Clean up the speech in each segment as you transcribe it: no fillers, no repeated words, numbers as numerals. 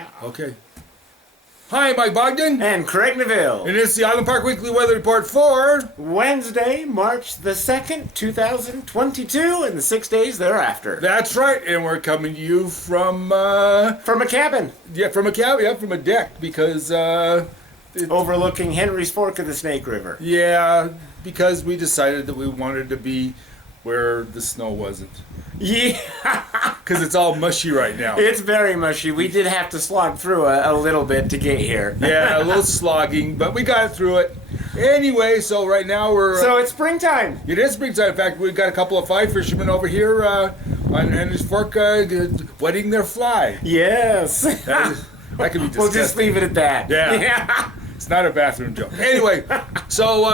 Yeah. Okay. Hi, Mike Bogden. And Craig Neville. And it's the Island Park Weekly Weather Report for Wednesday, March the 2nd, 2022, and the 6 days thereafter. That's right, and we're coming to you from From a cabin. from a cabin, from a deck, because Overlooking Henry's Fork of the Snake River. because we decided that we wanted to be where the snow wasn't. Yeah. Because it's all mushy right now. It's very mushy. We did have to slog through a little bit to get here. Yeah, a little slogging, but we got through it. Anyway, so right now we're... So it's springtime. It is springtime. In fact, we've got a couple of fly fishermen over here on Henry's Fork wetting their fly. Yes. That could be disgusting. We'll just leave it at that. Yeah. It's not a bathroom joke. Anyway, so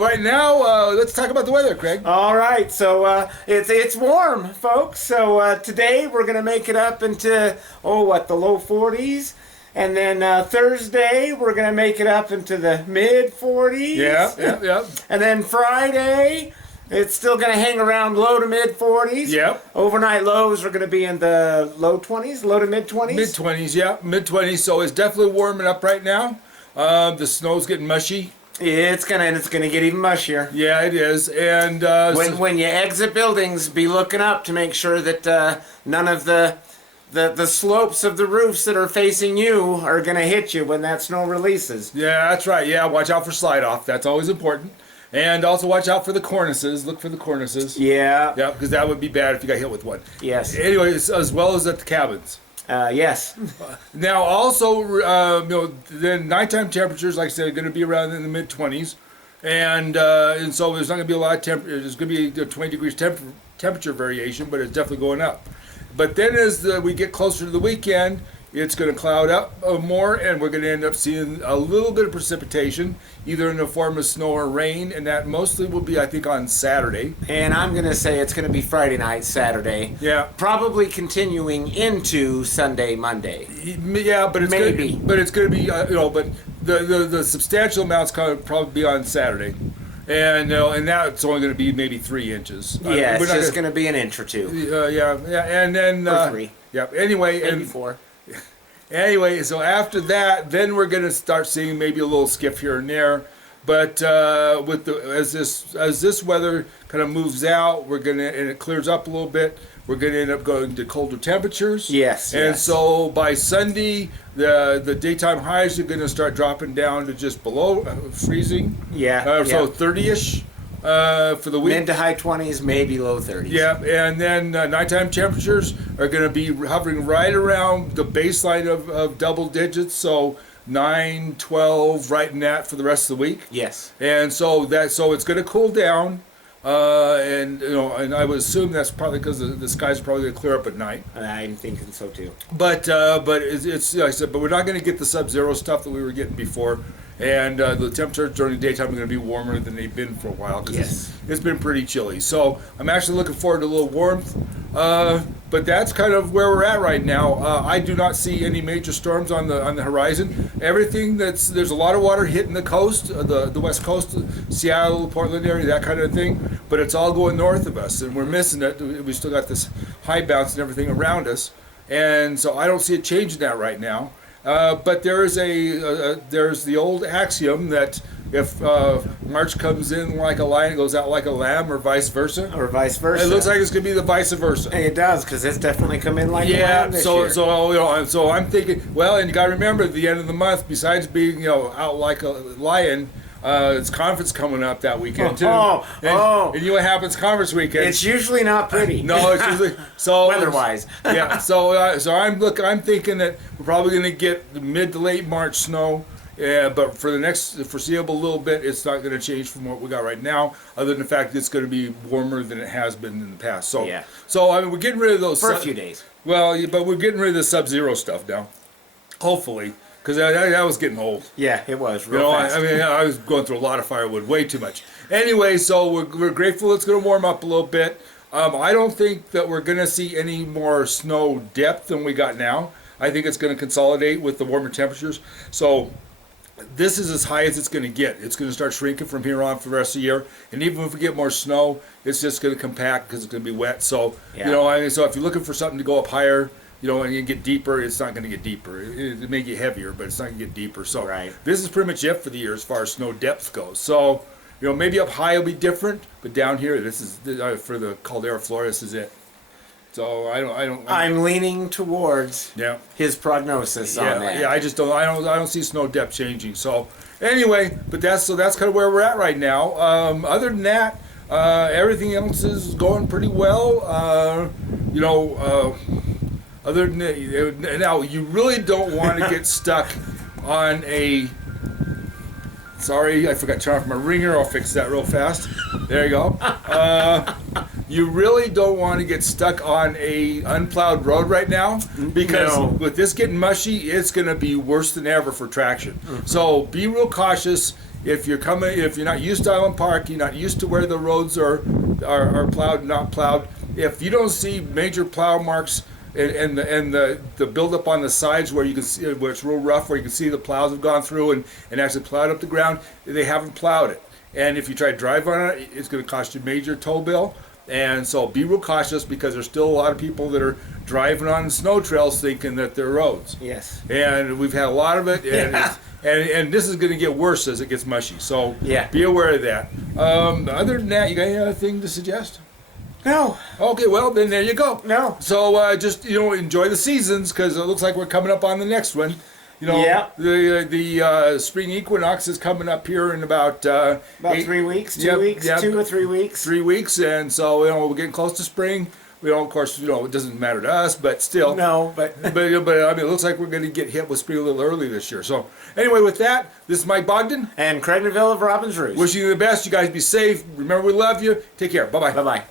right now, let's talk about the weather, Craig. All right, so it's warm, folks. So today we're gonna make it up into the low 40s, and then Thursday we're gonna make it up into the mid 40s. Yeah. And then Friday it's still gonna hang around low to mid 40s. Yep. Overnight lows are gonna be in the low 20s, low to mid 20s. Mid 20s, yeah, mid 20s. So it's definitely warming up right now. The snow's getting mushy. It's gonna get even mushier. Yeah, it is. And when you exit buildings, be looking up to make sure that none of the slopes of the roofs that are facing you are gonna hit you when that snow releases. Yeah, that's right. Yeah, watch out for slide off. That's always important. And also watch out for the cornices. Look for the cornices. Yeah. Yeah, because that would be bad if you got hit with one. Yes. Anyway, as well as at the cabins. Yes. Now, also, the nighttime temperatures, like I said, are going to be around in the mid 20s, and so there's not going to be a lot of temperature. There's going to be a 20 degrees temperature variation, but it's definitely going up. But then as we get closer to the weekend, it's going to cloud up more, and we're going to end up seeing a little bit of precipitation, either in the form of snow or rain, and that mostly will be, I think, on Saturday. And I'm going to say it's going to be Friday night, Saturday. Yeah. Probably continuing into Sunday, Monday. Yeah, but it's maybe. It's going to be, but the substantial amounts probably be on Saturday. And now it's only going to be maybe 3 inches. Yeah, it's just going to be an inch or two. Yeah, and then... or 3. Yeah, anyway... Maybe 4. Anyway, so after that, then we're going to start seeing maybe a little skiff here and there. But as this weather kind of moves out, and it clears up a little bit, we're going to end up going to colder temperatures. Yes. And so by Sunday, the daytime highs are going to start dropping down to just below freezing. Yeah. So 30-ish. For the week. Mid to high 20s, maybe low 30s. Yeah, and then nighttime temperatures are going to be hovering right around the baseline of double digits, so 9, 12, right in that for the rest of the week. Yes. And so it's going to cool down, and I would assume that's probably because the skies are probably going to clear up at night. I'm thinking so too. But it's like I said, but we're not going to get the sub-zero stuff that we were getting before. And the temperatures during the daytime are going to be warmer than they've been for a while because it's been pretty chilly. So I'm actually looking forward to a little warmth. But that's kind of where we're at right now. I do not see any major storms on the horizon. Everything there's a lot of water hitting the coast, the west coast, Seattle, Portland area, that kind of thing. But it's all going north of us, and we're missing it. We still got this high bounce and everything around us, and so I don't see it changing that right now. But there's the old axiom that if March comes in like a lion, it goes out like a lamb, or vice versa. Or vice versa. It looks like it's going to be the vice versa. And it does, because it's definitely come in like a lamb this year. So I'm thinking, well, and you got to remember at the end of the month, besides being out like a lion, it's conference coming up that weekend too. And you know what happens conference weekend? It's usually not pretty. No, it's usually weather-wise. Yeah. So I'm thinking that we're probably going to get mid to late March snow. Yeah, but for the next foreseeable little bit, it's not going to change from what we got right now, other than the fact that it's going to be warmer than it has been in the past. So, yeah. So I mean, we're getting rid of those for a few days. Well, but we're getting rid of the sub-zero stuff now, hopefully, because that was getting old. Yeah, it was real fast. I was going through a lot of firewood, way too much. Anyway, so we're grateful it's going to warm up a little bit. I don't think that we're going to see any more snow depth than we got now. I think it's going to consolidate with the warmer temperatures. So this is as high as it's going to get. It's going to start shrinking from here on for the rest of the year. And even if we get more snow, it's just going to compact because it's going to be wet. So, so if you're looking for something to go up higher, you know, and you get deeper, it's not going to get deeper. It may get heavier, but it's not going to get deeper. So Right. this is pretty much it for the year as far as snow depth goes. So, you know, maybe up high will be different, but down here, this is for the caldera floor. This is it. So I'm leaning towards yeah. his prognosis on that. Yeah, I don't see snow depth changing. So anyway, but that's kind of where we're at right now. Other than that, everything else is going pretty well. You know, other than that, now you really don't want to get stuck on a. Sorry, I forgot to turn off my ringer. I'll fix that real fast. There you go. You really don't want to get stuck on a unplowed road right now, because with this getting mushy, it's going to be worse than ever for traction. So be real cautious. If you're not used to Island Park, you're not used to where the roads are plowed, not plowed. If you don't see major plow marks and the buildup on the sides where you can see where it's real rough, where you can see the plows have gone through and actually plowed up the ground, they haven't plowed it. And if you try to drive on it, it's going to cost you a major tow bill. And so be real cautious, because there's still a lot of people that are driving on snow trails thinking that they're roads. Yes. And we've had a lot of it, and this is going to get worse as it gets mushy. So be aware of that. Other than that, you got any other thing to suggest? No. Okay, well then there you go. No. So just enjoy the seasons, because it looks like we're coming up on the next one. The spring equinox is coming up here in about 3 weeks, 2 weeks, 2 or 3 weeks. 3 weeks, and so we're getting close to spring. Of course, it doesn't matter to us, but still. No, but but I mean, it looks like we're going to get hit with spring a little early this year. So anyway, with that, this is Mike Bogden and Craig Neville of Robin's Roost. Wishing you the best. You guys be safe. Remember, we love you. Take care. Bye bye. Bye bye.